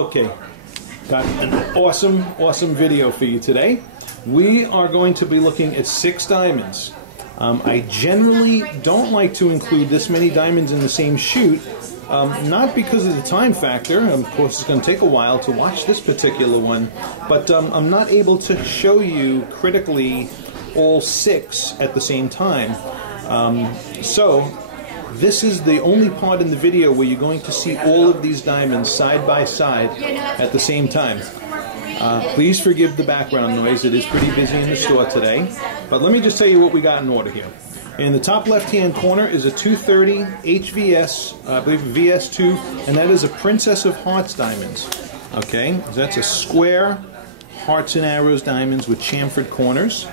Okay, got an awesome video for you today. We are going to be looking at 6 diamonds. I generally don't like to include this many diamonds in the same shoot, not because of the time factor. Of course, it's going to take a while to watch this particular one, but I'm not able to show you critically all 6 at the same time. So this is the only part in the video where you're going to see all of these diamonds side by side at the same time. Please forgive the background noise. It is pretty busy in the store today. But let me just tell you what we got in order here. In the top left-hand corner is a 230 HVS, I believe VS2, and that is a Princess of Hearts diamonds. Okay, that's a square hearts and arrows diamonds with chamfered corners.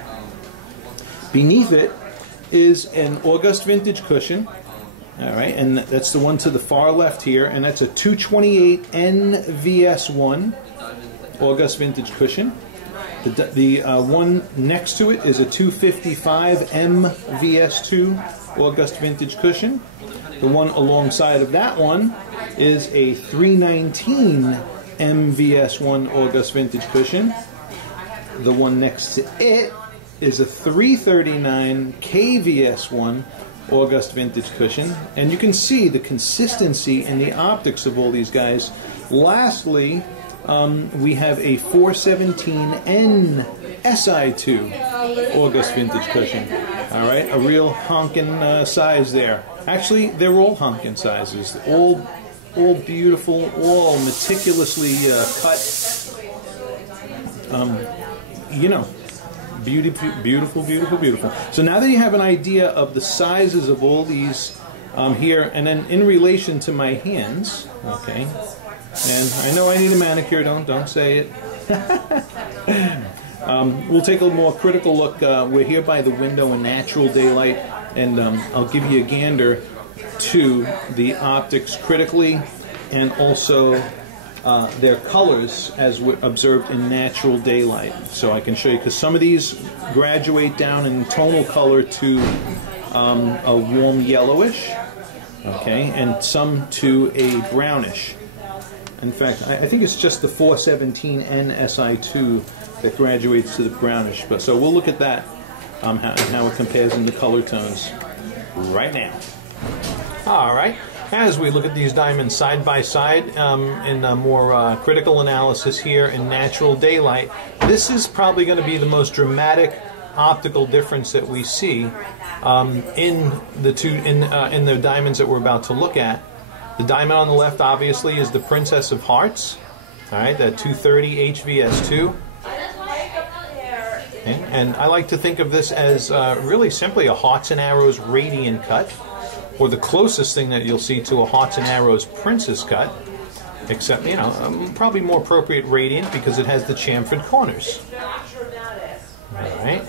Beneath it is an August vintage cushion. All right, and that's the one to the far left here, and that's a 228 NVS1 August vintage cushion. The one next to it is a 255 MVS2 August vintage cushion. The one alongside of that one is a 319 MVS1 August vintage cushion. The one next to it is a 339 KVS1 August vintage cushion, and you can see the consistency and the optics of all these guys. Lastly, we have a 417N SI2 August vintage cushion. All right, a real honkin' size there. Actually, they're all honkin' sizes. All beautiful, all meticulously cut. You know. Beautiful. So now that you have an idea of the sizes of all these here, and then in relation to my hands, okay, and I know I need a manicure, don't say it. We'll take a more critical look. We're here by the window in natural daylight, and I'll give you a gander to the optics critically, and also their colors as observed in natural daylight. So I can show you, because some of these graduate down in tonal color to a warm yellowish, okay, and some to a brownish. In fact, I think it's just the 417N SI2 that graduates to the brownish. But so we'll look at that, how it compares in the color tones right now. All right. As we look at these diamonds side by side in a more critical analysis here in natural daylight, this is probably going to be the most dramatic optical difference that we see in the diamonds that we're about to look at. The diamond on the left, obviously, is the Princess of Hearts. All right, that 230 HVS2. Okay. And I like to think of this as really simply a Hearts and Arrows radiant cut, or the closest thing that you'll see to a Hearts and Arrows Princess cut, except, you know, probably more appropriate radiant because it has the chamfered corners. Alright.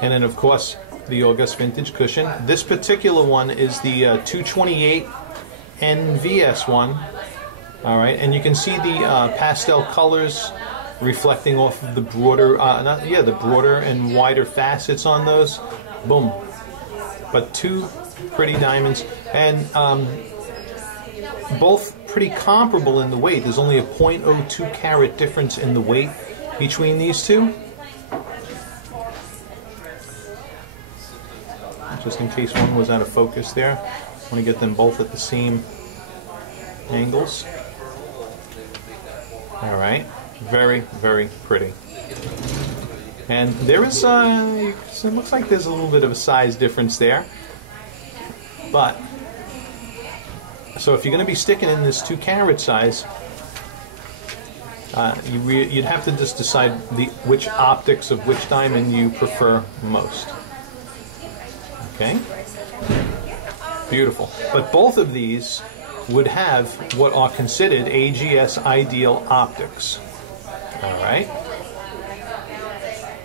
And then, of course, the August vintage cushion. This particular one is the 228 NVS1. Alright, and you can see the pastel colors reflecting off of the broader, the broader and wider facets on those. Boom. But two pretty diamonds, and both pretty comparable in the weight. There's only a 0.02 carat difference in the weight between these two. Just in case one was out of focus there, I want to get them both at the same angles. All right, very pretty. And there is it looks like there's a little bit of a size difference there. But, so if you're going to be sticking in this 2 carat size, you'd have to just decide which optics of which diamond you prefer most. Okay? Beautiful. But both of these would have what are considered AGS ideal optics. Alright?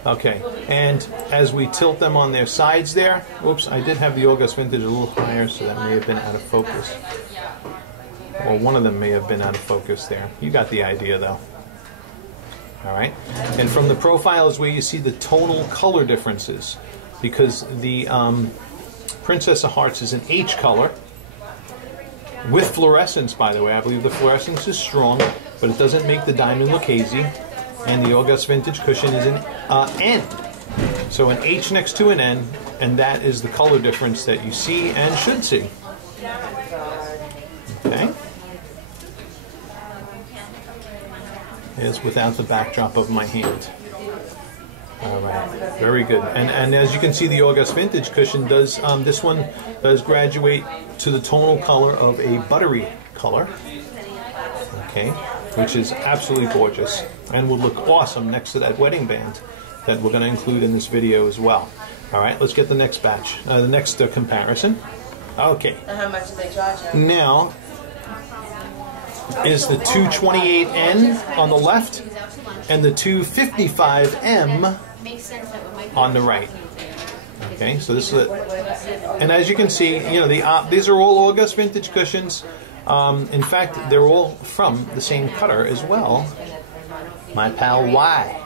Okay, and as we tilt them on their sides there, oops, I did have the August vintage a little higher, so that may have been out of focus. Or one of them may have been out of focus there. You got the idea, though. All right, and from the profile is where you see the tonal color differences, because the Princess of Hearts is an H color, with fluorescence, by the way. I believe the fluorescence is strong, but it doesn't make the diamond look hazy. And the August Vintage cushion is an N. So an H next to an N, and that is the color difference that you see and should see. Okay. Is without the backdrop of my hand. All right, very good. And as you can see, the August Vintage cushion does, this one does graduate to the tonal color of a buttery color, okay, which is absolutely gorgeous and would look awesome next to that wedding band that we're going to include in this video as well. All right, let's get the next batch, the next comparison. Okay. And how much do they charge you? Now is the 228N on the left and the 255M on the right. Okay, so this is it. And as you can see, you know, these are all August Vintage cushions. In fact, they're all from the same cutter as well. My pal Y.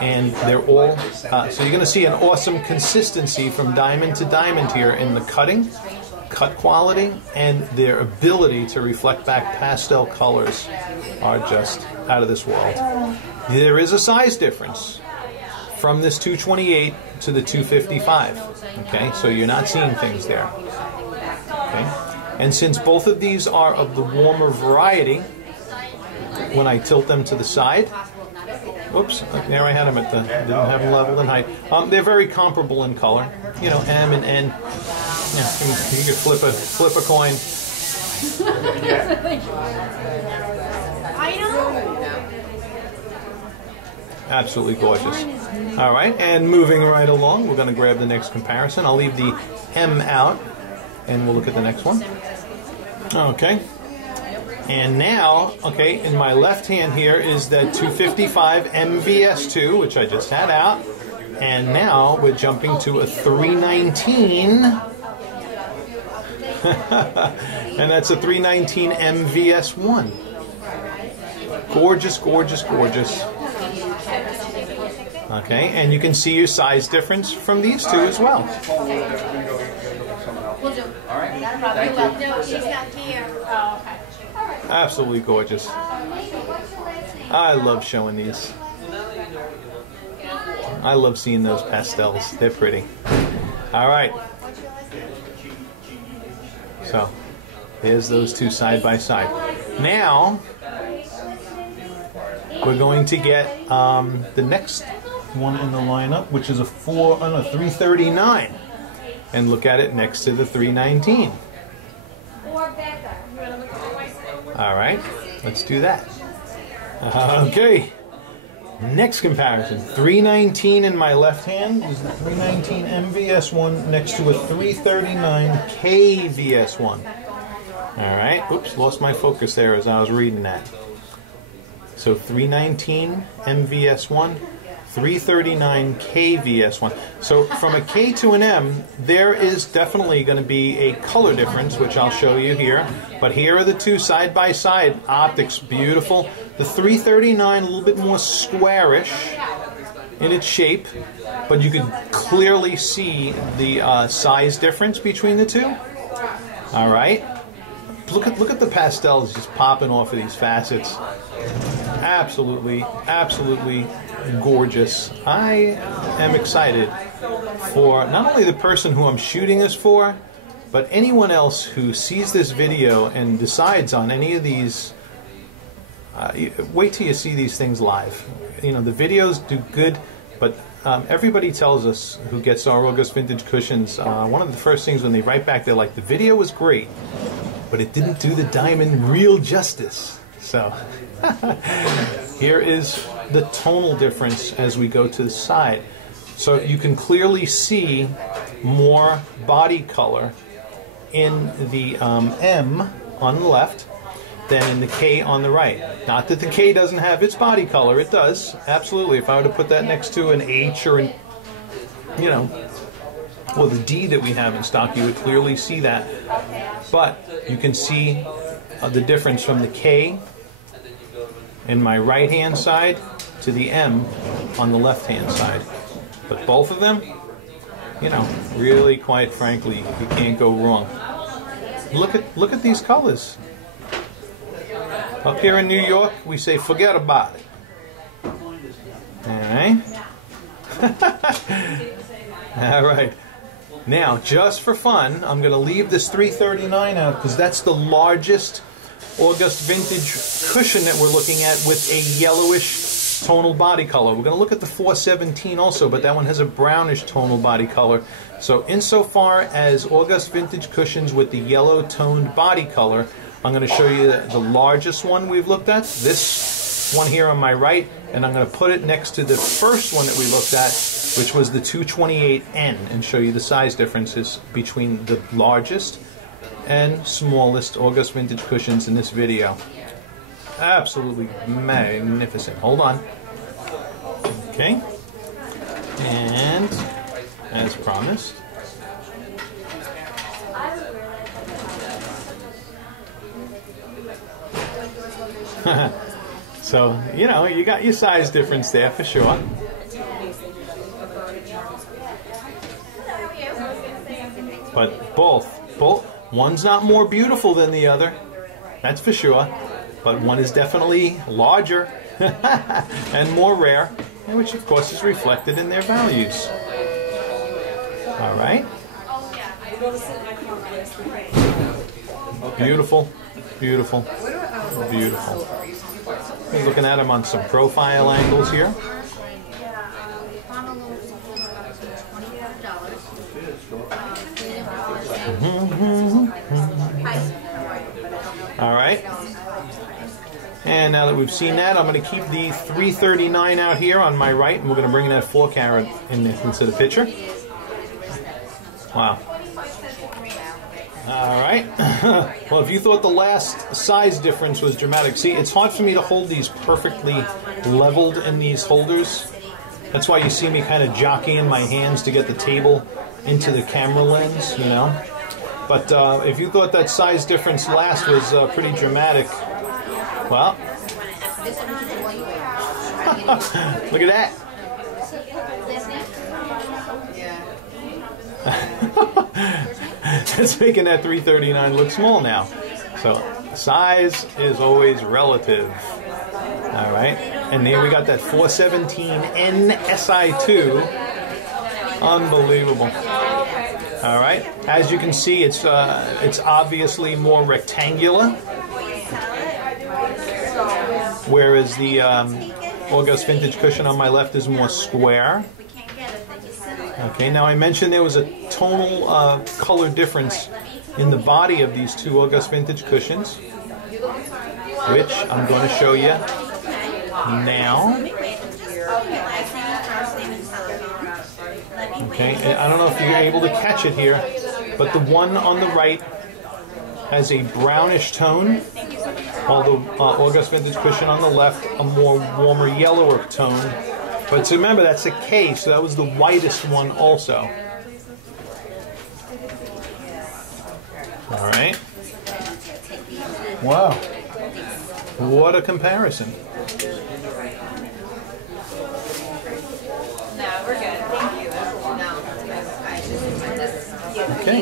And they're all, so you're going to see an awesome consistency from diamond to diamond here in the cutting, cut quality, and their ability to reflect back pastel colors are just out of this world. There is a size difference from this 228 to the 255. Okay, so you're not seeing things there. Okay, and since both of these are of the warmer variety, when I tilt them to the side, whoops, there I had them at the, didn't have them leveled in height. They're very comparable in color. You know, M and N. Yeah, you could flip a coin. I know. Absolutely gorgeous. All right, and moving right along, we're going to grab the next comparison. I'll leave the M out, and we'll look at the next one. Okay. And now, okay, in my left hand here is that 255 MVS2, which I just had out. And now we're jumping to a 319. And that's a 319 MVS1. Gorgeous, gorgeous, gorgeous. Okay, and you can see your size difference from these two as well. Absolutely gorgeous. I love showing these. I love seeing those pastels. They're pretty. All right. So, there's those two side by side. Now, we're going to get the next one in the lineup, which is a 339. And look at it next to the 319. All right, let's do that. Okay, next comparison. 319 in my left hand is the 319 MVS1 next to a 339 KVS1. All right, oops, lost my focus there as I was reading that. So 319 MVS1, 339 KVS1. So from a K to an M, there is definitely going to be a color difference, which I'll show you here. But here are the two side by side. Optics, beautiful. The 339 a little bit more squarish in its shape, but you can clearly see the size difference between the two. All right. Look at the pastels just popping off of these facets. Absolutely, absolutely gorgeous. I am excited for not only the person who I'm shooting this for, but anyone else who sees this video and decides on any of these. Wait till you see these things live. You know, the videos do good, but everybody tells us who gets our August Vintage cushions, one of the first things when they write back, they're like, the video was great, but it didn't do the diamond real justice. So here is the tonal difference as we go to the side. So you can clearly see more body color in the M on the left than in the K on the right. Not that the K doesn't have its body color, it does, absolutely. If I were to put that next to an H or an, you know, well, the D that we have in stock, you would clearly see that. But you can see the difference from the K in my right hand side to the M on the left hand side. But both of them, you know, really, quite frankly, you can't go wrong. Look at these colors. Up here in New York, we say forget about it. All right. All right. Now, just for fun, I'm going to leave this 339 out because that's the largest August vintage cushion that we're looking at with a yellowish tonal body color. We're going to look at the 417 also, but that one has a brownish tonal body color. So insofar as August vintage cushions with the yellow toned body color, I'm going to show you the largest one we've looked at, this one here on my right, and I'm going to put it next to the first one that we looked at, which was the 228N, and show you the size differences between the largest and smallest August vintage cushions in this video. Absolutely magnificent. Hold on. Okay. And as promised, so, you know, you got your size difference there for sure. But both, one's not more beautiful than the other, that's for sure. But one is definitely larger and more rare, and which of course is reflected in their values. All right. Beautiful, beautiful, beautiful. We're looking at them on some profile angles here. All right. And now that we've seen that, I'm going to keep the 339 out here on my right, and we're going to bring that 4 carat into the picture. Wow. All right. Well, if you thought the last size difference was dramatic, see, it's hard for me to hold these perfectly leveled in these holders. That's why you see me kind of jockeying my hands to get the table into the camera lens, you know. But if you thought that size difference last was pretty dramatic, well, look at that. It's making that 339 look small now. So size is always relative. All right. And there we got that 417N SI2. Unbelievable. All right. As you can see, it's obviously more rectangular, whereas the August vintage cushion on my left is more square. Okay, now I mentioned there was a tonal color difference in the body of these two August vintage cushions, which I'm going to show you now. Okay, and I don't know if you're able to catch it here, but the one on the right has a brownish tone, while the August vintage cushion on the left a more warmer yellower tone. But so remember, that's a K, so that was the whitest one also. All right. Wow. What a comparison. No, we're good. Thank you. Okay.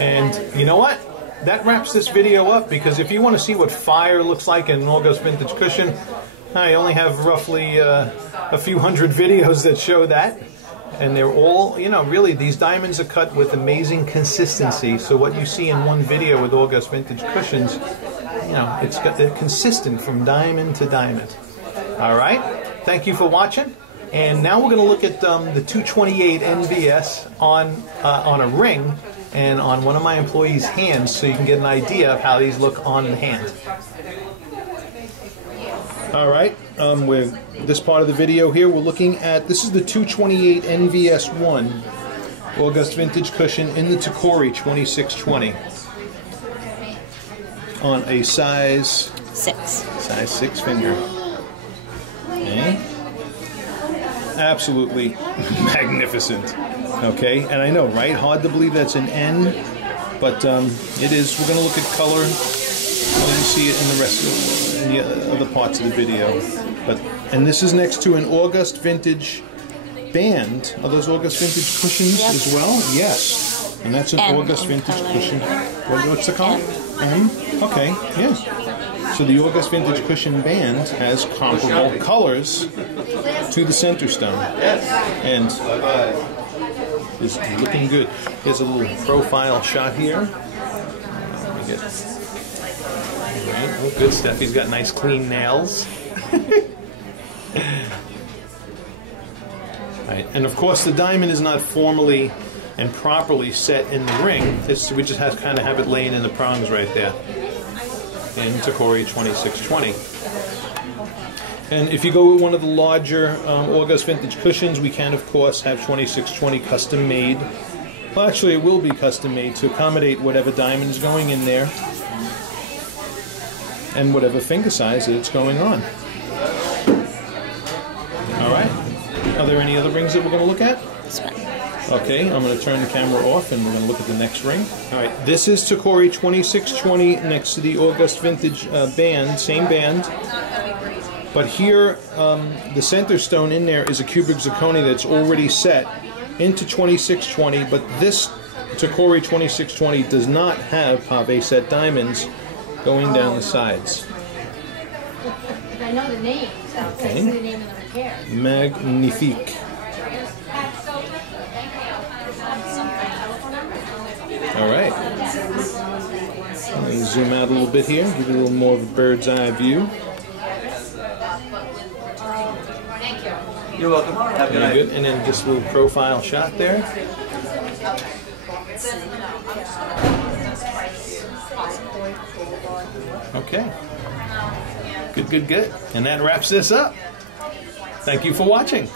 And you know what? That wraps this video up, because if you want to see what fire looks like in an August vintage cushion, I only have roughly a few hundred videos that show that. And they're all, you know, really, these diamonds are cut with amazing consistency. So what you see in one video with August vintage cushions, you know, they're consistent from diamond to diamond. All right. Thank you for watching. And now we're going to look at the 228 NVS on a ring and on one of my employees' hands, so you can get an idea of how these look on the hand. All right, with this part of the video here, we're looking at, this is the 228 NVS1 August vintage cushion in the Takori 2620 on a size 6 finger. Okay. Absolutely magnificent. Okay, and I know, right? Hard to believe that's an N, but it is. We're going to look at color. You see it in the rest of the other parts of the video. And this is next to an August vintage band. Are those August vintage cushions Yep. as well? Yes. And that's an M August in vintage color. cushion. What's the color? M. Okay, yeah. So the August vintage cushion band has comparable colors to the center stone. And is looking good. Here's a little profile shot here. Alright, oh, good stuff. He's got nice clean nails. Right. And of course the diamond is not formally and properly set in the ring. We just kind of have it laying in the prongs right there in Tacori 2620. And if you go with one of the larger August vintage cushions, we can of course have 2620 custom made. Well, actually it will be custom made to accommodate whatever diamond is going in there and whatever finger size it's going on. Alright. Are there any other rings that we're going to look at? This one. Okay, I'm going to turn the camera off and we're going to look at the next ring. Alright, this is Tacori 2620 next to the August vintage band, same band. But here, the center stone in there is a cubic zirconia that's already set into 2620, but this Tacori 2620 does not have pave set diamonds going down the sides. I know the name, so Okay. the name of the repair. Magnifique. Alright. I'm going to zoom out a little bit here, give you a little more of a bird's eye view. You're welcome. Have a good Very night. good. And then just a little profile shot there. Okay. Good, good, good. And that wraps this up. Thank you for watching.